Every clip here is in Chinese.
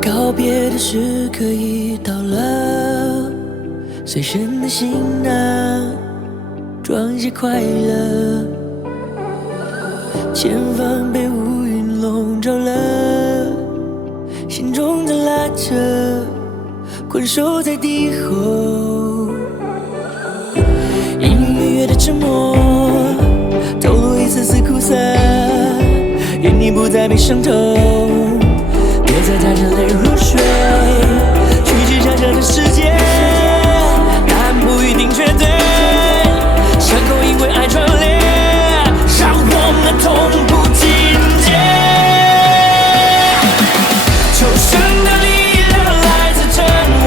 告别的时刻已到了，随身的行囊装些快乐，前方被乌云笼罩了，心中在拉扯，困守在敌后，隐隐约约的沉默，透露一丝丝苦涩，愿你不再被伤透，别再带着泪入睡，去接下这个世界，答案不一定绝对，伤口因为爱传裂，让我们痛不尽解。求生的力量来自真我，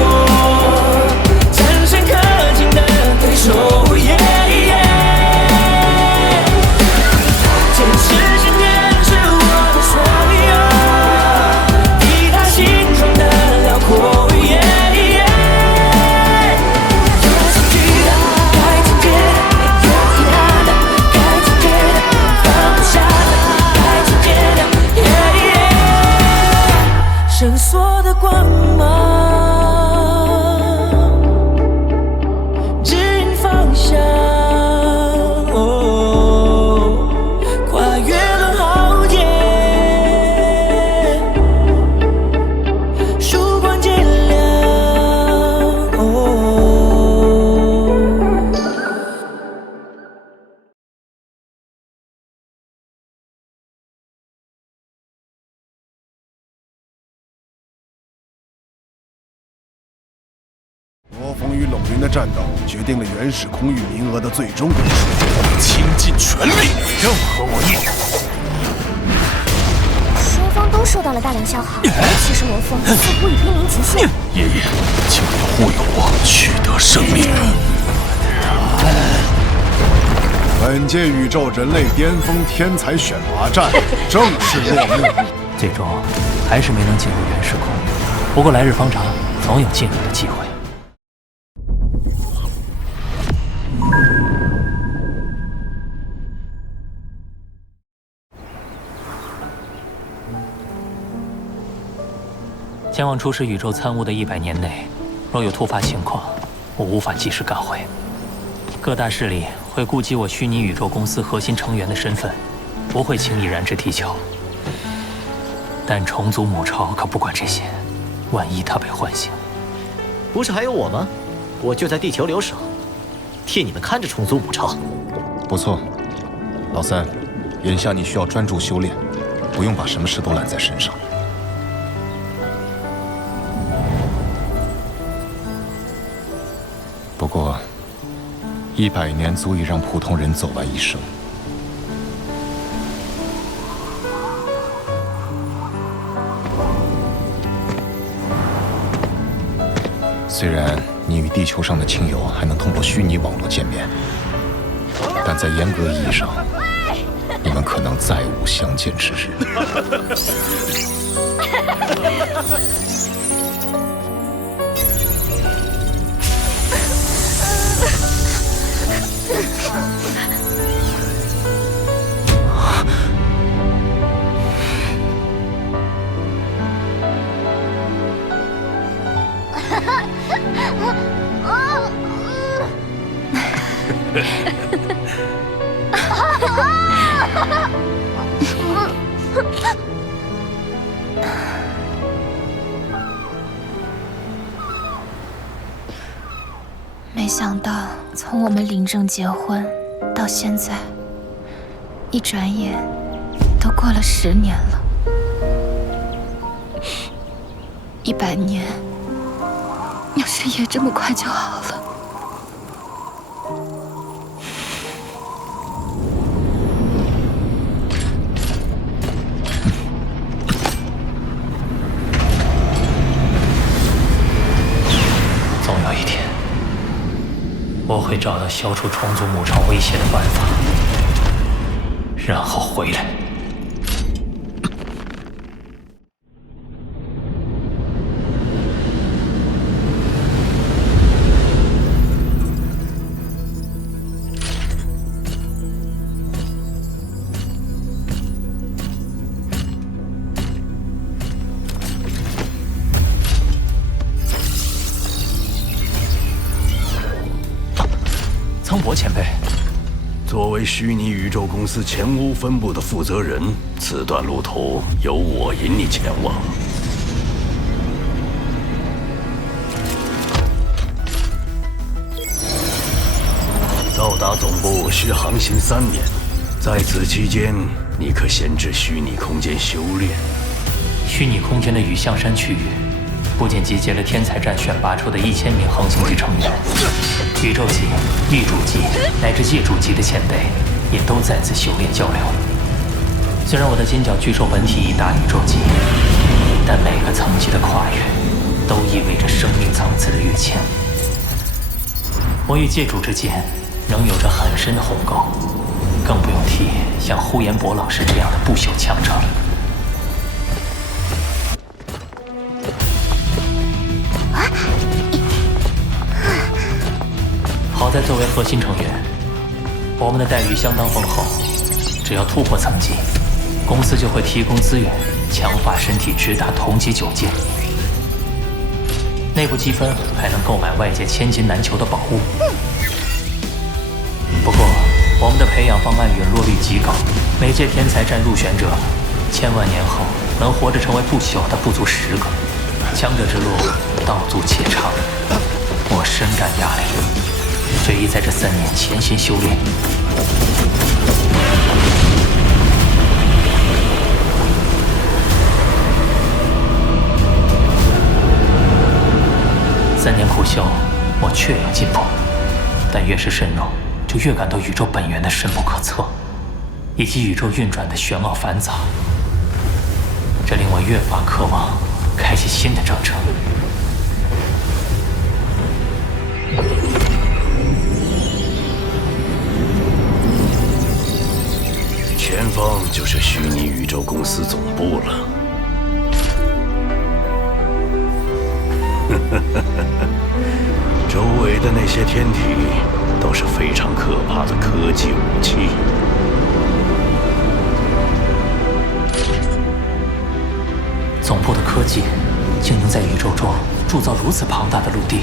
战胜可敬的对手。坚持信念是我的所有，抵达心中的辽阔。有恐惧的，该警戒的；有遗憾的，该警戒的；放不下的，该警戒的。绳索的光芒。魔风与冷云的战斗决定了原始空域名额的最终人数，倾尽全力，任何我意。双方都受到了大量消耗，其实魔风似乎已濒临极限。爷爷，请你护佑我取得胜利。本届宇宙人类巅峰天才选拔战正式落幕，最终还是没能进入原始空域，不过来日方长，总有进入的机会。前往初始宇宙参悟的100年内，若有突发情况，我无法及时赶回。各大势力会顾及我虚拟宇宙公司核心成员的身份，不会轻易染指地球。但虫族母巢可不管这些，万一他被唤醒，不是还有我吗？我就在地球留守，替你们看着虫族母巢。不错，老三，眼下你需要专注修炼，不用把什么事都揽在身上。不过，100年足以让普通人走完一生。虽然你与地球上的亲友还能通过虚拟网络见面，但在严格意义上，你们可能再无相见之日。没想到，从我们领证结婚到现在，一转眼都过了10年了。100年，要是也这么快就好了。总有一天，我会找到消除虫族母巢威胁的办法，然后回来。前辈。作为虚拟宇宙公司前屋分部的负责人，此段路途由我引你前往。到达总部需航行3年，在此期间，你可闲置虚拟空间修炼。虚拟空间的雨象山区域，不仅集结了天才战选拔出的1000名恒星级成员，宇宙级、异主级乃至业主级的前辈也都在此修炼交流。虽然我的金角巨兽本体已达宇宙级，但每个层级的跨越，都意味着生命层次的跃迁。我与界主之间仍有着很深的鸿沟，更不用提像呼延博老师这样的不朽强者了。好在作为核心成员，我们的待遇相当丰厚。只要突破层级，公司就会提供资源，强化身体直达同级9阶。内部积分还能购买外界千金难求的宝物。不过，我们的培养方案陨落率极高，每届天才战入选者，1000万年后能活着成为不朽的不足10个。强者之路道阻且长，我深感压力，决意在这3年潜心修炼。3年苦修，我确有进步，但越是深入，就越感到宇宙本源的深不可测，以及宇宙运转的玄奥繁杂。这令我越发渴望开启新的征程。前方就是虚拟宇宙公司总部了。周围的那些天体都是非常可怕的科技武器。总部的科技竟能在宇宙中铸造如此庞大的陆地。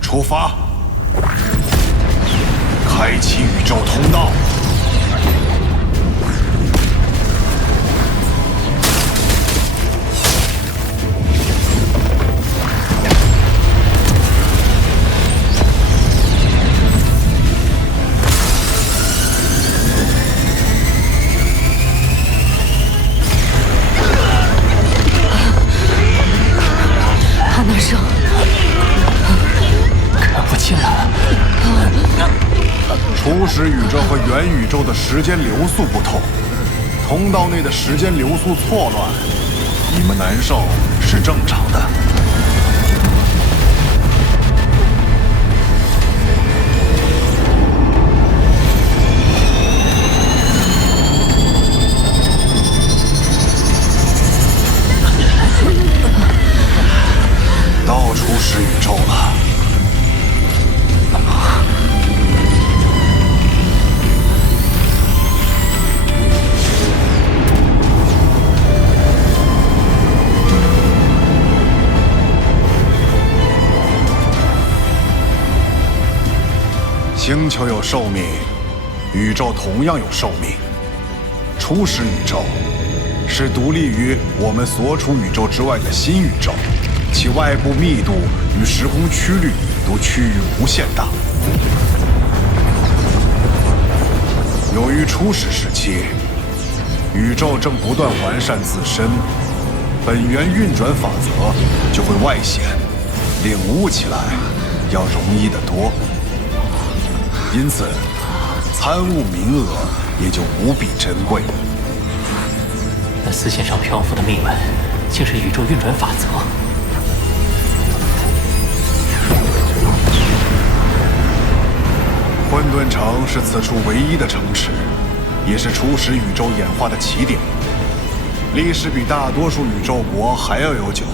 出发，开启宇宙通道。好难受。看不清了。初始宇宙和元宇宙的时间流速不同，通道内的时间流速错乱，你们难受是正常的。到初始宇宙了。星球有寿命，宇宙同样有寿命。初始宇宙是独立于我们所处宇宙之外的新宇宙，其外部密度与时空曲率都趋于无限大。由于初始时期，宇宙正不断完善自身，本源运转法则就会外显，领悟起来要容易得多。因此，参悟名额也就无比珍贵。那丝线上漂浮的密文，竟是宇宙运转法则。混沌城是此处唯一的城池，也是初始宇宙演化的起点，历史比大多数宇宙国还要悠久。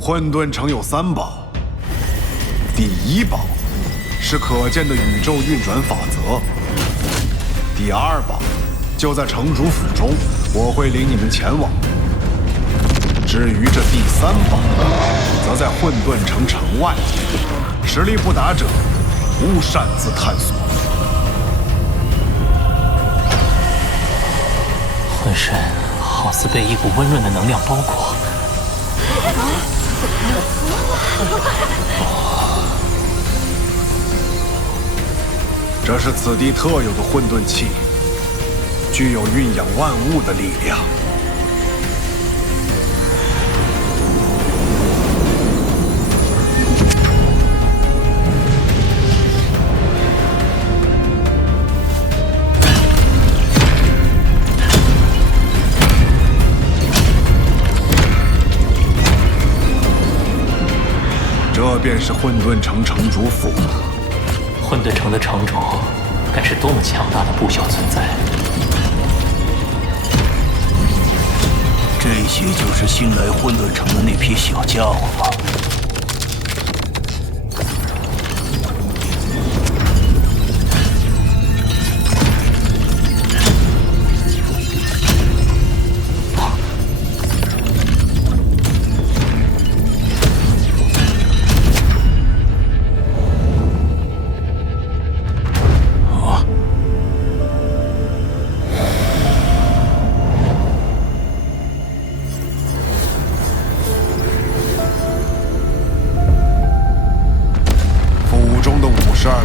混沌城有3宝，第1宝是可见的宇宙运转法则，第2宝就在城主府中，我会领你们前往。至于这第3宝，则在混沌城城外，实力不达者勿擅自探索。浑身好似被一股温润的能量包裹。这是此地特有的混沌气，具有蕴养万物的力量。这便是混沌城城主府。混沌城的城主，该是多么强大的不朽存在！这些就是新来混沌城的那批小家伙吗？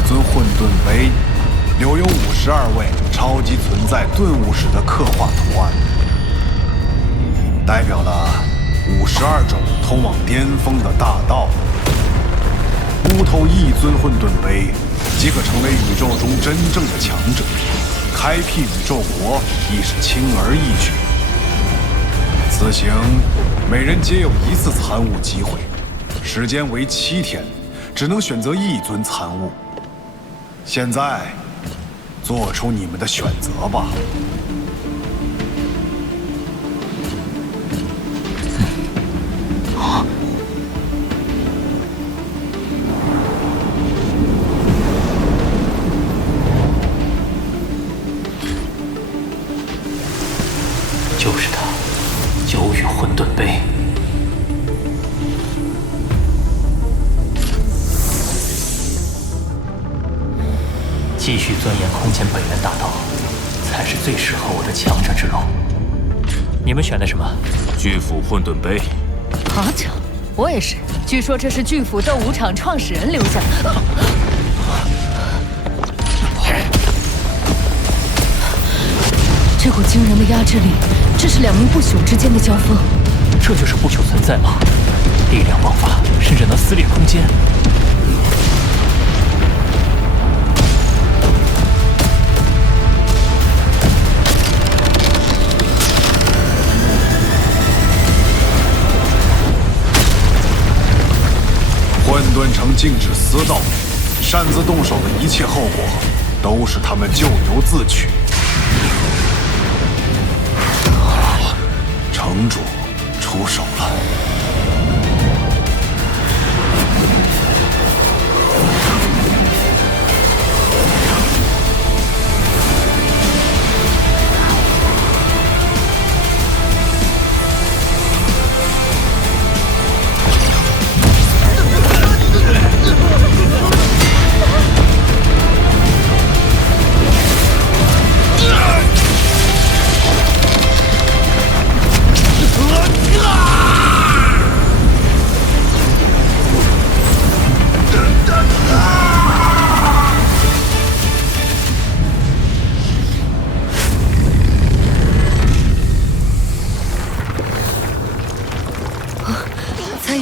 尊混沌碑留有52位超级存在顿悟时的刻画图案，代表了52种通往巅峰的大道。悟透1尊混沌碑，即可成为宇宙中真正的强者，开辟宇宙国亦是轻而易举。此行每人皆有1次参悟机会，时间为7天，只能选择1尊参悟。现在，做出你们的选择吧。就是他，九羽混沌碑。继续钻研空间本源大道，才是最适合我的强者之路。你们选的什么？巨斧混沌碑。好巧，我也是。据说这是巨斧斗武场创始人留下的。这股惊人的压制力，这是2名不朽之间的交锋。这就是不朽存在吗？力量爆发，甚至能撕裂空间。混沌城禁止私斗，擅自动手的一切后果，都是他们咎由自取。城主出手了。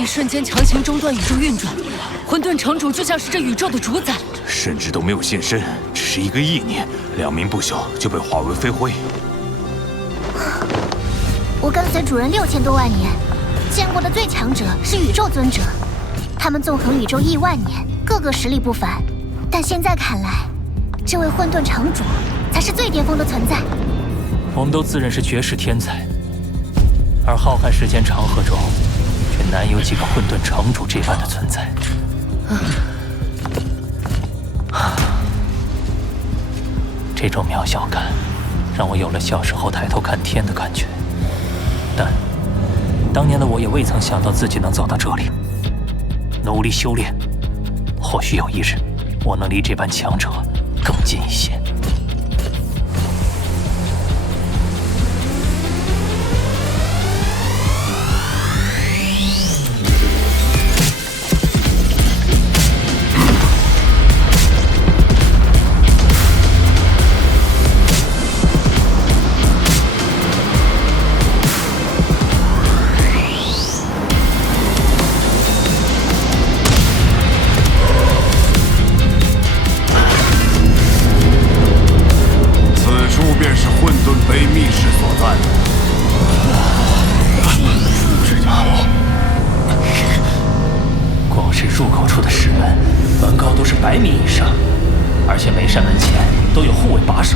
瞬间强行中断宇宙运转，混沌城主就像是这宇宙的主宰，甚至都没有现身，只是一个意念，2名不朽就被化为飞灰。我跟随主人6000多万年，见过的最强者是宇宙尊者，他们纵横宇宙亿万年，个个实力不凡。但现在看来，这位混沌城主才是最巅峰的存在。我们都自认是绝世天才，而浩瀚时间长河中，却也难有几个混沌城主这般的存在。这种渺小感，让我有了小时候抬头看天的感觉。但当年的我也未曾想到自己能走到这里。努力修炼，或许有一日，我能离这般强者更近一些。100米以上，而且每扇门前都有护卫把守，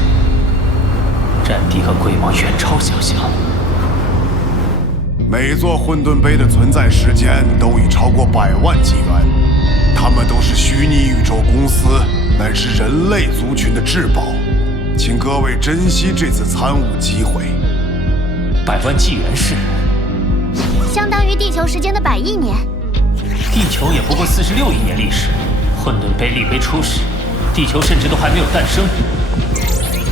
占地和规模远超想象。每座混沌碑的存在时间都已超过100万纪元，它们都是虚拟宇宙公司乃至人类族群的至宝，请各位珍惜这次参悟机会。100万纪元是相当于地球时间的100亿年。地球也不过46亿年历史。混沌碑立碑出时，地球甚至都还没有诞生。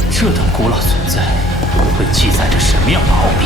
这等古老存在，会记载着什么样的奥秘？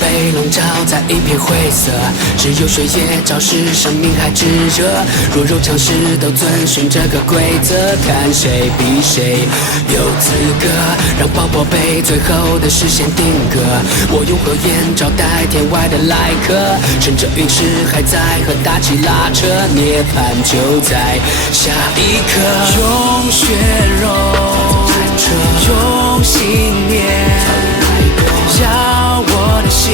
被笼罩在一片灰色，只有血液昭示生命还炙热。弱肉强食都遵循这个规则，看谁比谁有资格让爆破被最后的视线定格。我用火焰招待天外的来客，趁着陨石还在和大气拉扯，涅槃就在下一刻。用血肉，用信念。要我的心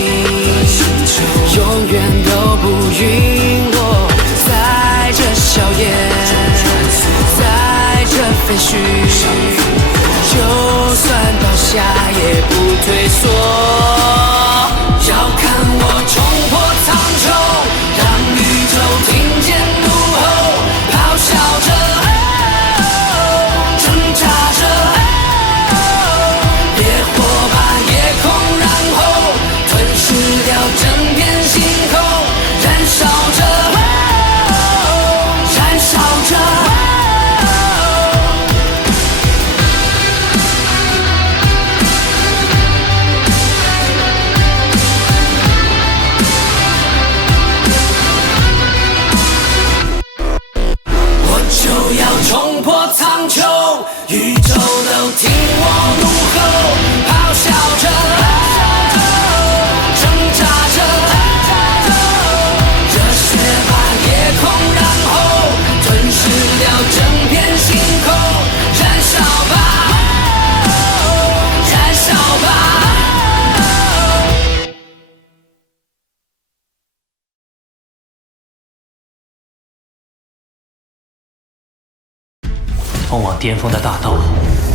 永远都不陨落，在这硝烟，在这废墟，就算倒下也不退缩。要看我冲破苍穹，让宇宙听见怒吼，咆哮着，挣扎着。整片星空燃烧着，燃烧着。我就要冲破苍穹，宇宙都听我怒吼，咆哮着。整片星空燃烧吧，燃烧吧。通往巅峰的大道，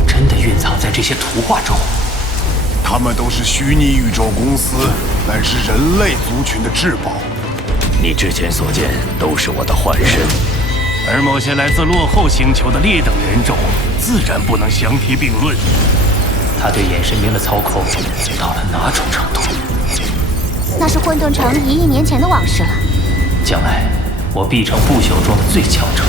真的蕴藏在这些图画中。他们都是虚拟宇宙公司乃至人类族群的至宝。你之前所见都是我的幻身。而某些来自落后星球的劣等人种，自然不能相提并论。他对衍生兵的操控到了哪种程度？那是混沌城1亿年前的往事了。将来，我必成不朽中的最强者。